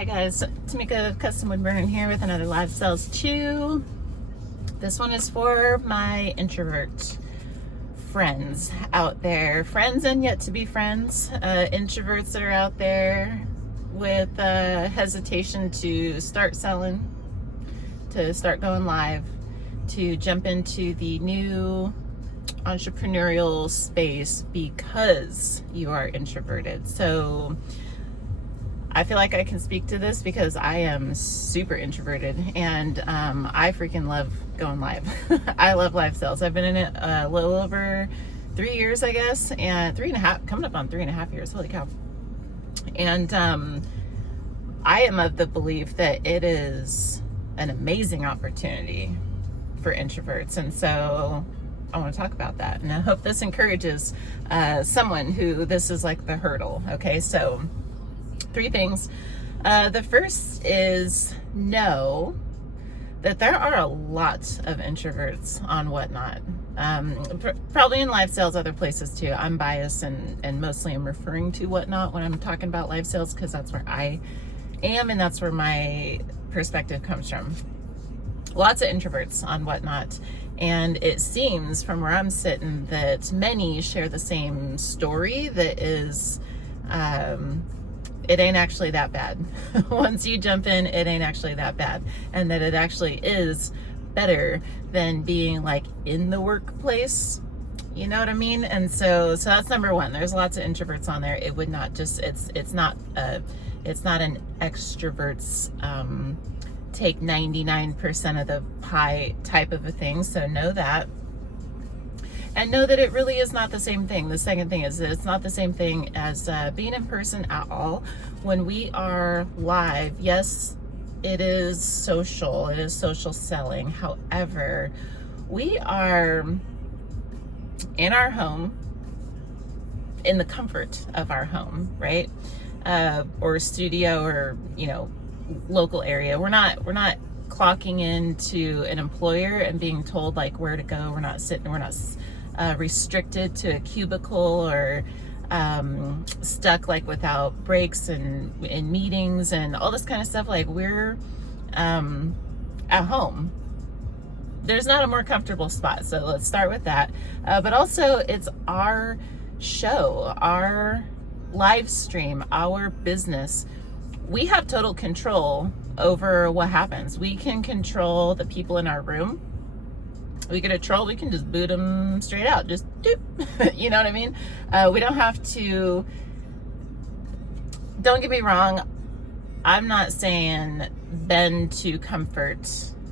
Hi guys, Tamika Custom Wood Burn here with another Live Sales 2. This one is for my introvert friends out there. Friends and yet to be friends. Introverts that are out there with hesitation to start selling, to start going live, to jump into the new entrepreneurial space because you are introverted. So I feel like I can speak to this because I am super introverted and I freaking love going live. I love live sales. I've been in it a little over 3 years, I guess, and 3.5, coming up on 3.5 years. Holy cow. And I am of the belief that it is an amazing opportunity for introverts. And so I want to talk about that. And I hope this encourages someone who this is like the hurdle. Okay, so 3 things. The first is know that there are a lot of introverts on Whatnot. Probably in live sales, other places too. I'm biased and mostly I'm referring to Whatnot when I'm talking about live sales because that's where I am and that's where my perspective comes from. Lots of introverts on Whatnot. And it seems from where I'm sitting that many share the same story that is, it ain't actually that bad. Once you jump in, it ain't actually that bad. And that it actually is better than being like in the workplace. You know what I mean? And so that's number one. There's lots of introverts on there. It would not just, it's not an extrovert's, take 99% of the pie type of a thing. So know that. And know that it really is not the same thing. The second thing is that it's not the same thing as being in person at all. When we are live, yes, it is social. It is social selling. However, we are in our home, in the comfort of our home, right? Or studio, or local area. We're not clocking into an employer and being told like where to go. We're not restricted to a cubicle or stuck like without breaks and in meetings and all this kind of stuff. Like we're at home. There's not a more comfortable spot. So let's start with that. But also it's our show, our live stream, our business. We have total control over what happens. We can control the people in our room. We get a troll, we can just boot them straight out. Just doop. You know what I mean? We don't have to, don't get me wrong, I'm not saying bend to comfort,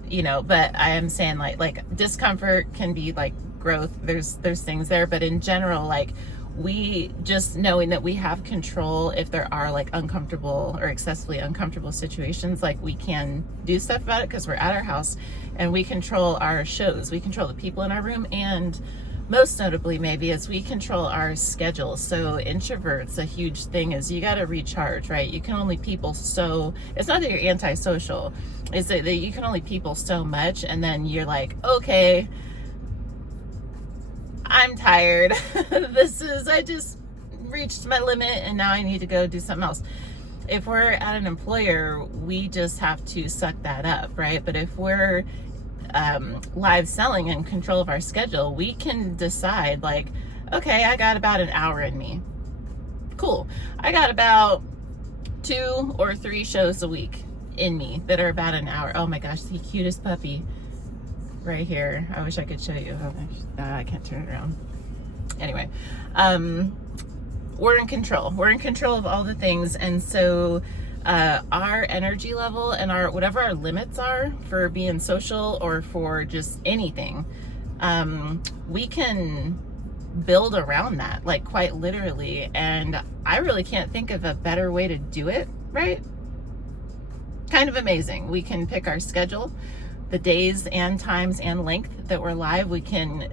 but I am saying like discomfort can be like growth. There's things there, but in general, like we just knowing that we have control if there are like uncomfortable or excessively uncomfortable situations, like we can do stuff about it because we're at our house and we control our shows. We control the people in our room, and most notably maybe is we control our schedule. So introverts, a huge thing is you got to recharge, right? You can only people so, it's not that you're antisocial, it's that you can only people so much, and then you're like, okay, I'm tired. I just reached my limit and now I need to go do something else. If we're at an employer, we just have to suck that up, right? But if we're live selling and control of our schedule, we can decide like, okay, I got about an hour in me. Cool. I got about 2 or 3 shows a week in me that are about an hour. Oh my gosh, the cutest puppy. Right here. I wish I could show you. I can't turn it around. Anyway, we're in control. We're in control of all the things. And so our energy level and whatever our limits are for being social or for just anything, we can build around that, like quite literally. And I really can't think of a better way to do it, right? Kind of amazing. We can pick our schedule, the days and times and length that we're live. We can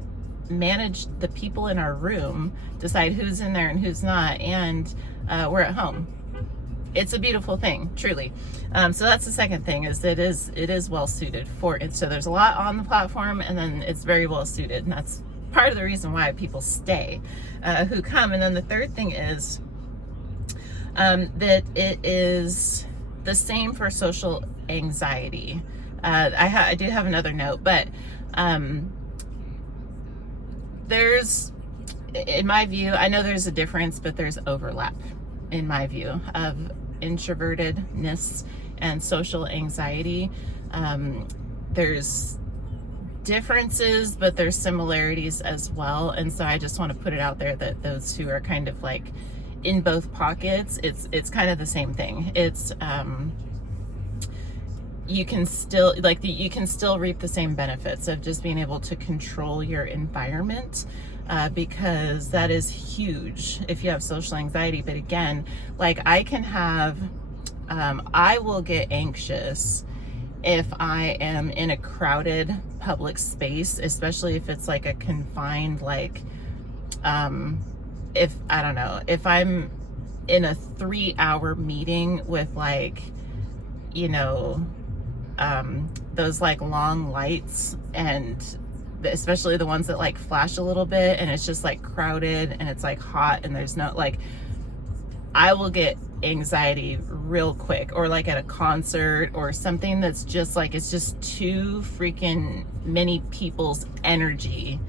manage the people in our room, decide who's in there and who's not, and we're at home. It's a beautiful thing, truly. So that's the second thing, is that it is well suited for it. So there's a lot on the platform, and then it's very well suited, and that's part of the reason why people stay, who come. And then the third thing is that it is the same for social anxiety. I do have another note, but there's, in my view, I know there's a difference, but there's overlap in my view of introvertedness and social anxiety. There's differences, but there's similarities as well. And so I just want to put it out there that those two are kind of like in both pockets. It's kind of the same thing. It's you can still you can still reap the same benefits of just being able to control your environment, because that is huge if you have social anxiety. But again, like I can have I will get anxious if I am in a crowded public space, especially if it's like a confined, like if I don't know, if I'm in a 3-hour meeting with like, you know, those like long lights, and especially the ones that like flash a little bit, and it's just like crowded and it's like hot and there's no, like, I will get anxiety real quick. Or like at a concert or something that's just like, it's just too freaking many people's energy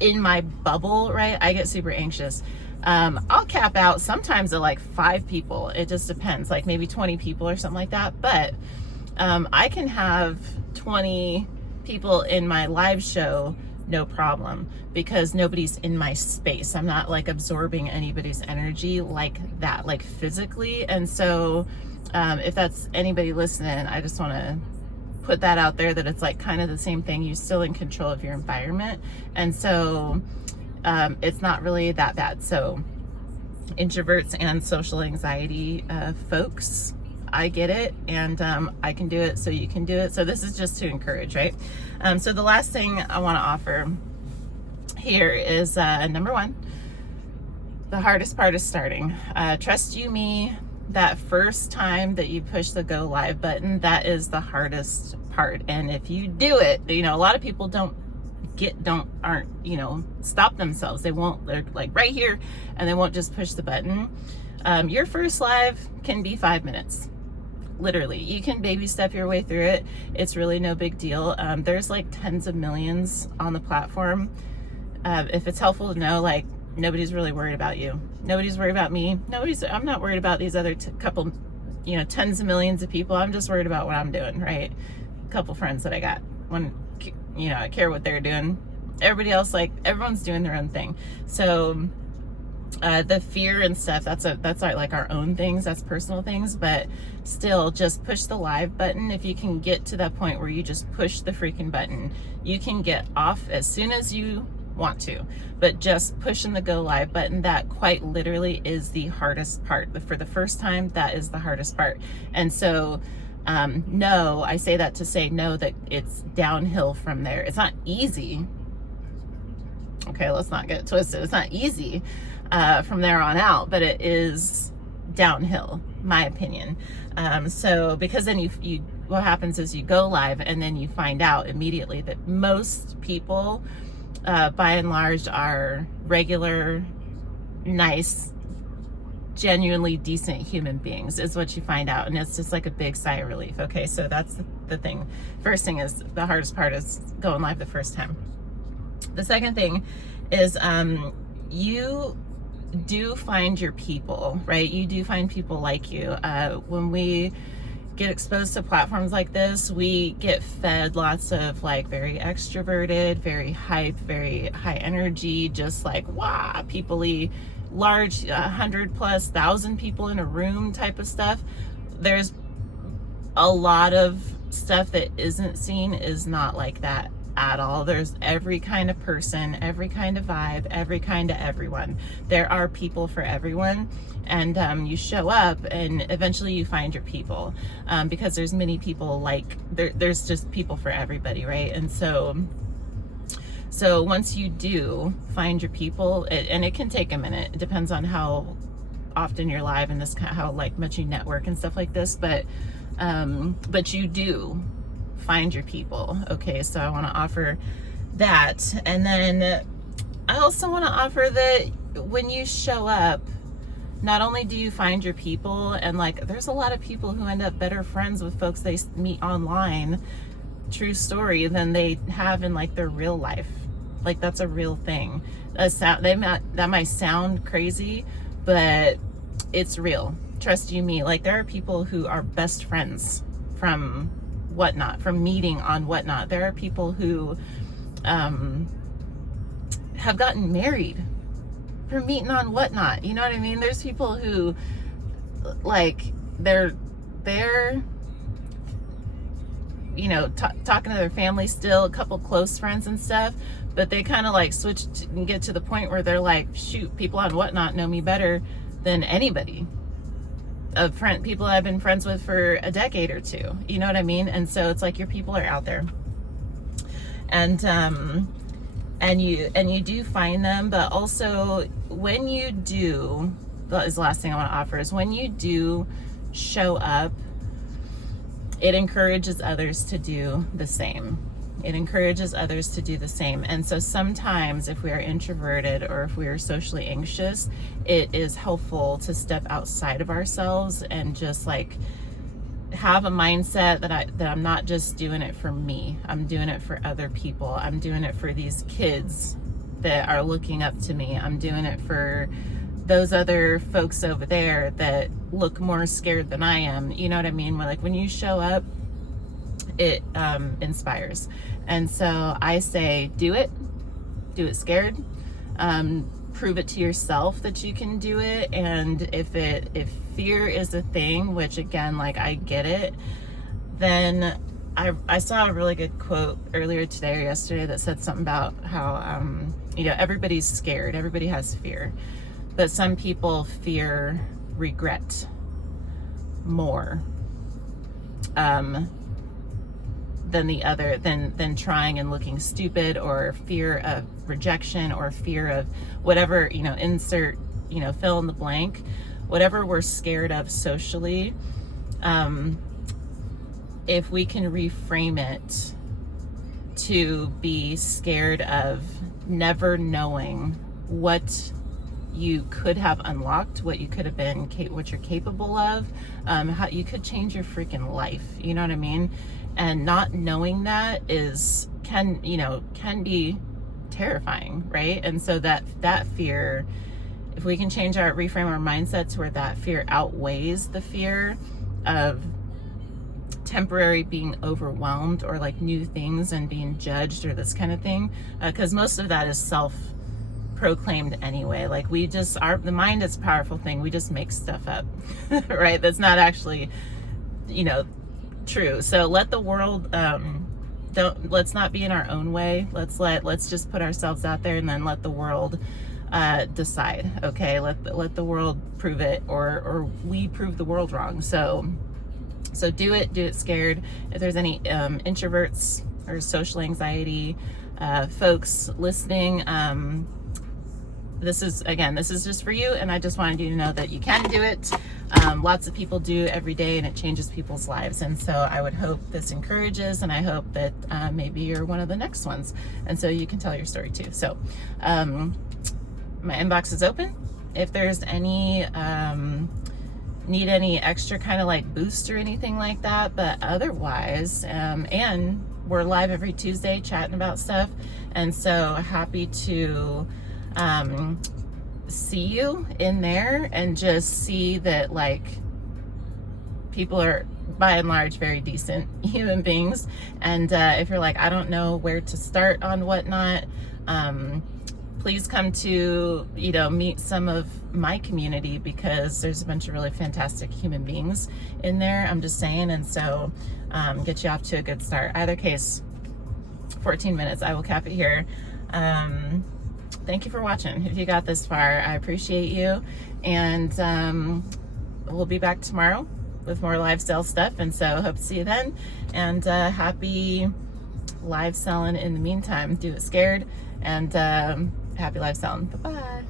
in my bubble, right? I get super anxious. I'll cap out sometimes at like 5 people. It just depends, like maybe 20 people or something like that. But I can have 20 people in my live show, no problem, because nobody's in my space. I'm not like absorbing anybody's energy like that, like physically. And so if that's anybody listening, I just want to put that out there, that it's like kind of the same thing. You're still in control of your environment. And so it's not really that bad. So introverts and social anxiety folks, I get it, and I can do it, so you can do it. So this is just to encourage, right? So the last thing I want to offer here is number 1, the hardest part is starting. Trust you me, that first time that you push the go live button, that is the hardest part. And if you do it, you know, a lot of people aren't, you know, stop themselves. They're like right here, and they won't just push the button. Your first live can be 5 minutes. Literally, you can baby step your way through it. It's really no big deal. There's like tens of millions on the platform. If it's helpful to know, like, nobody's really worried about you. Nobody's worried about me. I'm not worried about these other couple, you know, tens of millions of people. I'm just worried about what I'm doing, right? A couple friends that I got. You know, I care what they're doing. Everybody else, like, everyone's doing their own thing. So the fear and stuff, that's like our own things, that's personal things. But still, just push the live button. If you can get to that point where you just push the freaking button, you can get off as soon as you want to. But just pushing the go live button, that quite literally is the hardest part. For the first time, that is the hardest part. And so no, I say that to say no, that it's downhill from there. It's not easy. Okay, let's not get it twisted. It's not easy from there on out, but it is downhill, my opinion. So because then you what happens is you go live, and then you find out immediately that most people, by and large, are regular, nice, genuinely decent human beings, is what you find out. And it's just like a big sigh of relief. Okay, so that's the thing. First thing is, the hardest part is going live the first time. The second thing is you do find your people, right? You do find people like you. When we get exposed to platforms like this, we get fed lots of like very extroverted, very hype, very high energy, just like wow, people-y, large 100+ 1,000 people in a room type of stuff. There's a lot of stuff that isn't seen is not like that at all. There's every kind of person, every kind of vibe, every kind of everyone. There are people for everyone. And you show up, and eventually you find your people, because there's many people, like there's just people for everybody, right? And so once you do find your people, and it can take a minute, it depends on how often you're live and this kind of how like much you network and stuff like this, but you do find your people. Okay, so I want to offer that. And then I also want to offer that when you show up, not only do you find your people, and like there's a lot of people who end up better friends with folks they meet online, true story, than they have in like their real life. Like that's a real thing. That might sound crazy, but it's real. Trust you me. Like there are people who are best friends from Whatnot, from meeting on Whatnot. There are people who have gotten married from meeting on Whatnot. You know what I mean? There's people who like they're you know, talking to their family still, a couple close friends and stuff, but they kind of like switch and get to the point where they're like, shoot, people on Whatnot know me better than anybody. People I've been friends with for a decade or two. You know what I mean? And so it's like your people are out there. And you do find them, but also when you do, that is the last thing I want to offer, is when you do show up, it encourages others to do the same. It encourages others to do the same. And so sometimes if we are introverted or if we are socially anxious, it is helpful to step outside of ourselves and just like have a mindset that I'm not just doing it for me. I'm doing it for other people. I'm doing it for these kids that are looking up to me. I'm doing it for those other folks over there that look more scared than I am. You know what I mean? Like when you show up, it inspires. And so I say, do it scared. Prove it to yourself that you can do it. And if fear is a thing, which again, like I get it, then I saw a really good quote earlier today or yesterday that said something about how, you know, everybody's scared. Everybody has fear. But some people fear regret more than the other, than trying and looking stupid, or fear of rejection, or fear of whatever, you know, insert, you know, fill in the blank, whatever we're scared of socially. If we can reframe it to be scared of never knowing what you could have unlocked, what you could have been, what you're capable of, how you could change your freaking life. You know what I mean? And not knowing that can be terrifying, right? And so that fear, if we can reframe our mindset to where that fear outweighs the fear of temporary being overwhelmed or like new things and being judged or this kind of thing, because most of that is self-proclaimed anyway. Like the mind is a powerful thing. We just make stuff up, right? That's not actually, you know, true. So let the world, let's not be in our own way. Let's just put ourselves out there and then let the world decide. Okay, let the world prove it, or we prove the world wrong. So do it scared. If there's any introverts or social anxiety folks listening, this is just for you, and I just wanted you to know that you can do it. Lots of people do every day, and it changes people's lives. And so I would hope this encourages, and I hope that maybe you're one of the next ones, and so you can tell your story too. So my inbox is open. If there's any need any extra kind of like boost or anything like that, but otherwise, and we're live every Tuesday chatting about stuff, and so happy to see you in there and just see that like people are by and large very decent human beings. And if you're like, I don't know where to start on Whatnot, please come to, you know, meet some of my community, because there's a bunch of really fantastic human beings in there. I'm just saying. And so get you off to a good start. Either case, 14 minutes. I will cap it here. Thank you for watching. If you got this far, I appreciate you. And we'll be back tomorrow with more lifestyle stuff. And so hope to see you then. And happy live selling in the meantime. Do it scared. And happy live selling. Bye-bye.